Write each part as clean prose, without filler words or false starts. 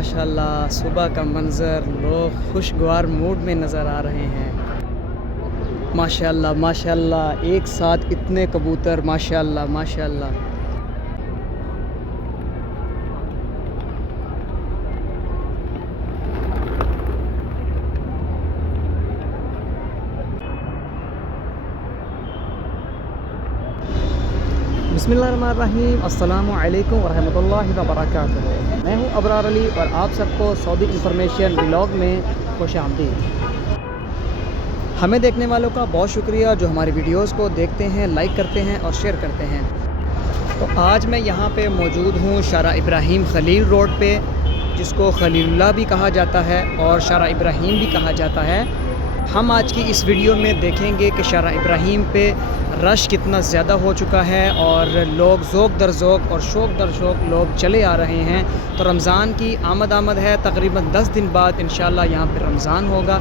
माशाल्लाह सुबह का मंज़र, लोग खुशगवार मूड में नज़र आ रहे हैं। माशाल्लाह माशाल्लाह, एक साथ इतने कबूतर, माशाल्लाह माशाल्लाह। बिस्मिल्लाहिर्रहमानिर्रहीम, अस्सलामु अलैकुम वरहमतुल्लाहि वबरकातुहू। मैं हूं अबरार अली और आप सबको सऊदी इन्फॉर्मेशन व्लॉग में खुशामदीद। हमें देखने वालों का बहुत शुक्रिया जो हमारी वीडियोस को देखते हैं, लाइक करते हैं और शेयर करते हैं। तो आज मैं यहाँ पे मौजूद हूँ शारा इब्राहिम खलील रोड पे, जिसको खलीलुल्लाह भी कहा जाता है और शारा इब्राहिम भी कहा जाता है। हम आज की इस वीडियो में देखेंगे कि शारा इब्राहिम पे रश कितना ज़्यादा हो चुका है और लोग ज़ोक दर ज़ोक और शौक़ दर शौक़ लोग चले आ रहे हैं। तो रमज़ान की आमद है, तकरीबन 10 दिन बाद इंशाअल्लाह यहाँ पे रमज़ान होगा,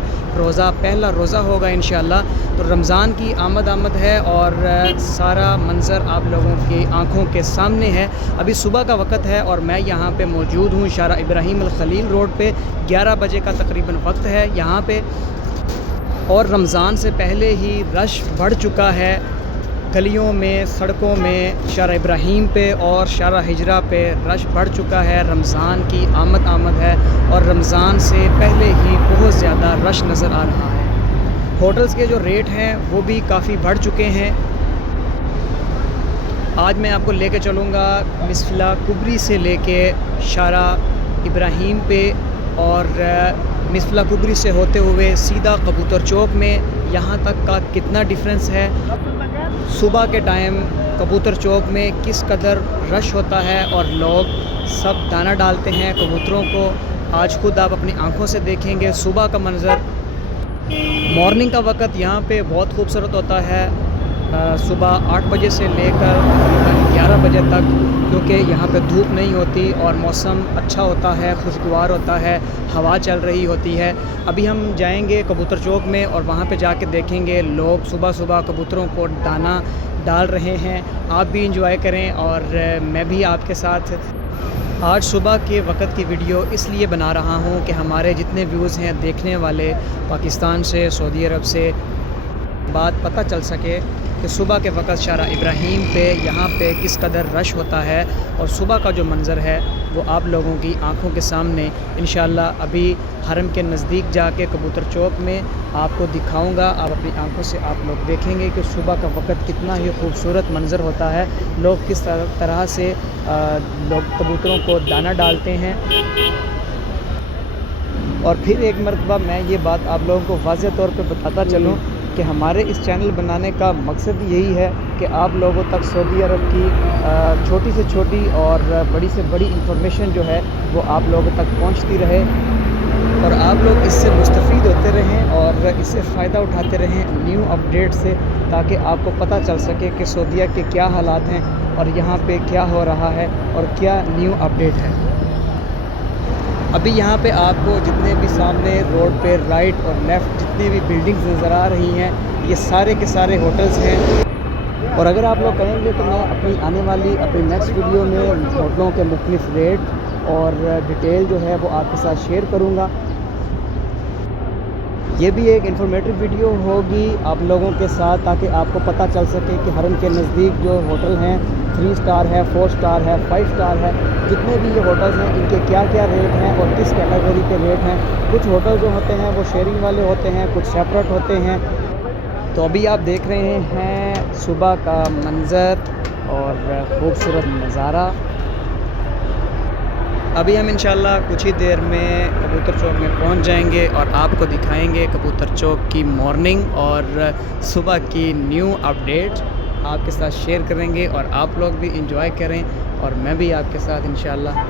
पहला रोज़ा होगा इंशाअल्लाह। तो रमज़ान की आमद है और सारा मंज़र आप लोगों की आँखों के सामने है। अभी सुबह का वक़्त है और मैं यहाँ पे मौजूद हूँ शारा इब्राहिम अल खलील रोड पे। 11 बजे का तकरीबन वक्त है यहाँ पे और रमज़ान से पहले ही रश बढ़ चुका है गलियों में, सड़कों में। शारा इब्राहिम पे और शारा हिजरा पे रश बढ़ चुका है। रमज़ान की आमद है और रमज़ान से पहले ही बहुत ज़्यादा रश नज़र आ रहा है। होटल्स के जो रेट हैं वो भी काफ़ी बढ़ चुके हैं। आज मैं आपको लेके चलूँगा मिसफला कुबरी से लेके शारा इब्राहिम पे और मिसफला कुबरी से होते हुए सीधा कबूतर चौक में, यहाँ तक का कितना डिफरेंस है। सुबह के टाइम कबूतर चौक में किस कदर रश होता है और लोग सब दाना डालते हैं कबूतरों को। आज खुद आप अपनी आंखों से देखेंगे सुबह का मंज़र। मॉर्निंग का वक़्त यहाँ पे बहुत खूबसूरत होता है, सुबह 8 बजे से लेकर तकरीबन 11 बजे तक, क्योंकि यहाँ पे धूप नहीं होती और मौसम अच्छा होता है, खुशगवार होता है, हवा चल रही होती है। अभी हम जाएंगे कबूतर चौक में और वहाँ पे जाके देखेंगे लोग सुबह सुबह कबूतरों को दाना डाल रहे हैं। आप भी इंजॉय करें और मैं भी आपके साथ। आज सुबह के वक़्त की वीडियो इसलिए बना रहा हूँ कि हमारे जितने व्यूज़ हैं देखने वाले पाकिस्तान से, सऊदी अरब से, बात पता चल सके कि सुबह के वक़्त शारा इब्राहिम पे यहाँ पे किस कदर रश होता है और सुबह का जो मंज़र है वो आप लोगों की आंखों के सामने इंशाअल्लाह अभी हरम के नज़दीक जाके कबूतर चौक में आपको दिखाऊंगा। आप अपनी आंखों से आप लोग देखेंगे कि सुबह का वक़्त कितना ही खूबसूरत मंज़र होता है। लोग किस तरह से लोग कबूतरों को दाना डालते हैं। और फिर एक मरतबा मैं ये बात आप लोगों को वाज़ेह तौर पे बताता चलूँ कि हमारे इस चैनल बनाने का मकसद यही है कि आप लोगों तक सऊदी अरब की छोटी से छोटी और बड़ी से बड़ी इंफॉर्मेशन जो है वो आप लोगों तक पहुंचती रहे और आप लोग इससे मुस्तफ़ीद होते रहें और इससे फ़ायदा उठाते रहें न्यू अपडेट से, ताकि आपको पता चल सके कि सऊदीया के क्या हालात हैं और यहाँ पे क्या हो रहा है और क्या न्यू अपडेट है। अभी यहाँ पे आपको जितने भी सामने रोड पे राइट और लेफ़्ट जितने भी बिल्डिंग्स नज़र आ रही हैं, ये सारे के सारे होटल्स हैं। और अगर आप लोग कहेंगे तो मैं अपनी नेक्स्ट वीडियो में होटलों के मुख्तलिफ़ रेट और डिटेल जो है वो आपके साथ शेयर करूँगा। ये भी एक इन्फॉर्मेटिव वीडियो होगी आप लोगों के साथ, ताकि आपको पता चल सके कि हरम के नज़दीक जो होटल हैं 3 स्टार है, 4 स्टार है, 5 स्टार है, जितने भी ये होटल्स हैं इनके क्या क्या रेट हैं और किस कैटेगरी के रेट हैं। कुछ होटल जो होते हैं वो शेयरिंग वाले होते हैं, कुछ सेपरेट होते हैं। तो अभी आप देख रहे हैं सुबह का मंज़र और खूबसूरत नज़ारा। अभी हम इंशाअल्लाह कुछ ही देर में कबूतर चौक में पहुंच जाएंगे और आपको दिखाएंगे कबूतर चौक की मॉर्निंग और सुबह की न्यू अपडेट आपके साथ शेयर करेंगे और आप लोग भी इंजॉय करें और मैं भी आपके साथ इंशाअल्लाह।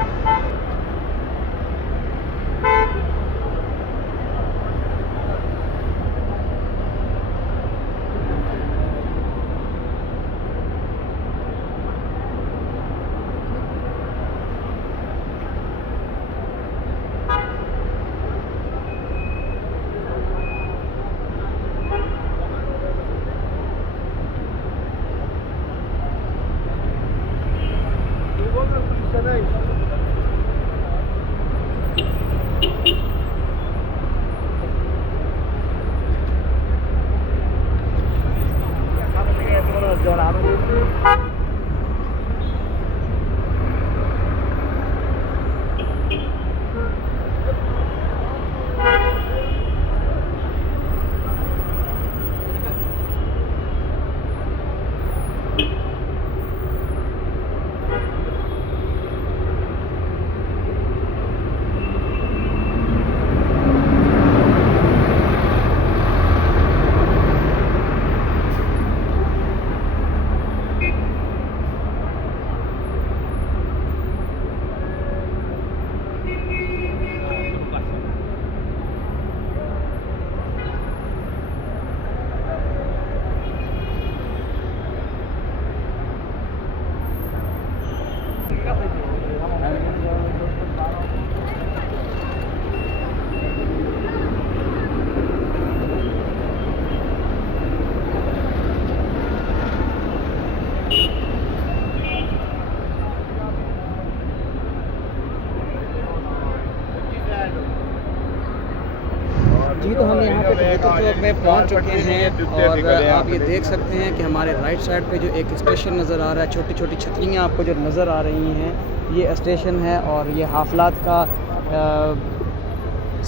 जी तो हम यहाँ पे कबूतर चौक में पहुँच चुके हैं और आप ये देख सकते हैं कि हमारे राइट साइड पे जो एक स्टेशन नज़र आ रहा है, छोटी छोटी छतरियाँ आपको जो नज़र आ रही हैं, ये स्टेशन है और ये हाफलात का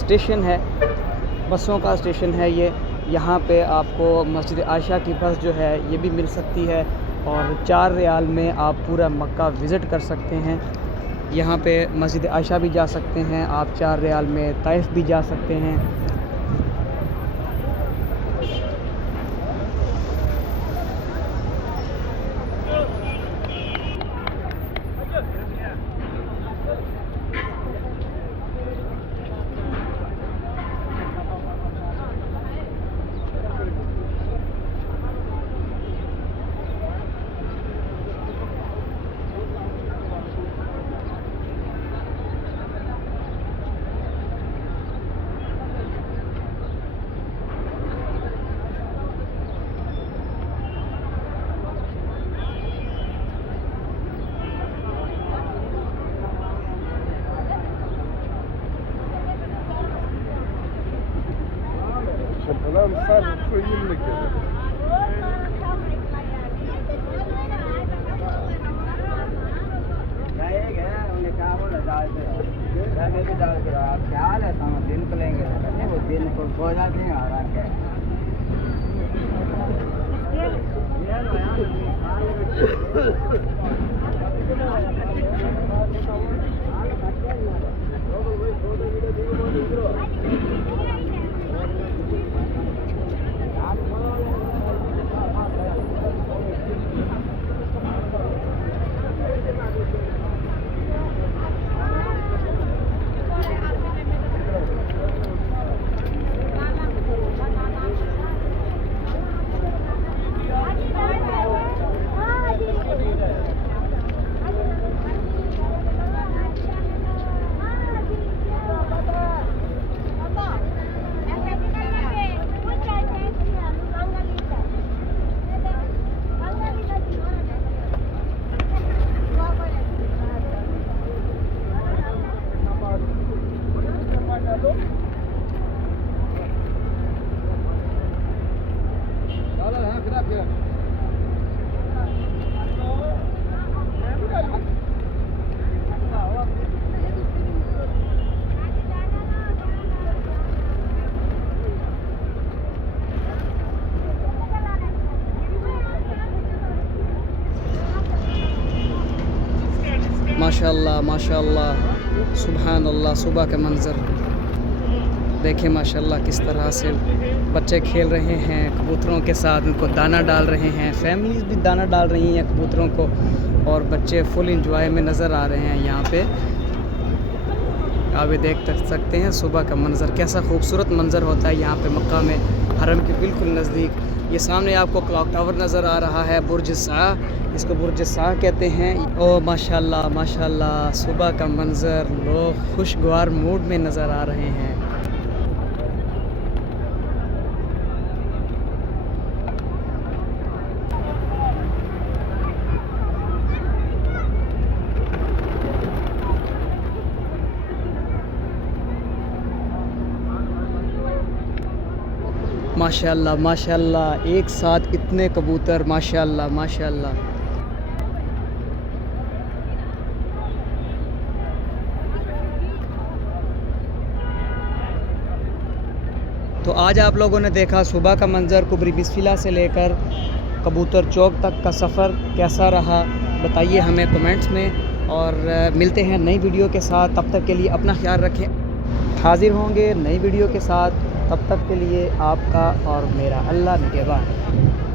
स्टेशन है, बसों का स्टेशन है ये। यहाँ पे आपको मस्जिद आयशा की बस जो है ये भी मिल सकती है और 4 रियाल में आप पूरा मक्का विज़िट कर सकते हैं। यहाँ पे मस्जिद आयशा भी जा सकते हैं आप, 4 रियाल में ताइफ भी जा सकते हैं। दिन को लेंगे वो दिन को सो जाते हैं आराम के माशाल्लाह माशाल्लाह, सुभान अल्लाह। सुबह के मंज़र देखें माशाल्लाह, किस तरह से बच्चे खेल रहे हैं कबूतरों के साथ, उनको दाना डाल रहे हैं, फैमिलीज़ भी दाना डाल रही हैं कबूतरों को और बच्चे फुल इंजॉय में नज़र आ रहे हैं। यहाँ पे आप ये देख सकते हैं सुबह का मंज़र, कैसा खूबसूरत मंज़र होता है यहाँ पे मक्का में, हरम के बिल्कुल नज़दीक। ये सामने आपको क्लॉक टावर नज़र आ रहा है, बुर्ज शाह, इसको बुर्ज शाह कहते हैं। ओ माशाल्लाह माशाल्लाह, सुबह का मंज़र, लोग खुशगवार मूड में नज़र आ रहे हैं। माशाल्लाह माशाल्लाह, एक साथ इतने कबूतर, माशाल्लाह माशाल्लाह। तो आज आप लोगों ने देखा सुबह का मंज़र, कुबरी बिस्मिल्लाह से लेकर कबूतर चौक तक का सफ़र कैसा रहा, बताइए हमें कमेंट्स में। और मिलते हैं नई वीडियो के साथ, तब तक के लिए अपना ख्याल रखें। हाज़िर होंगे नई वीडियो के साथ, तब तक के लिए आपका और मेरा अल्लाह निगहबान।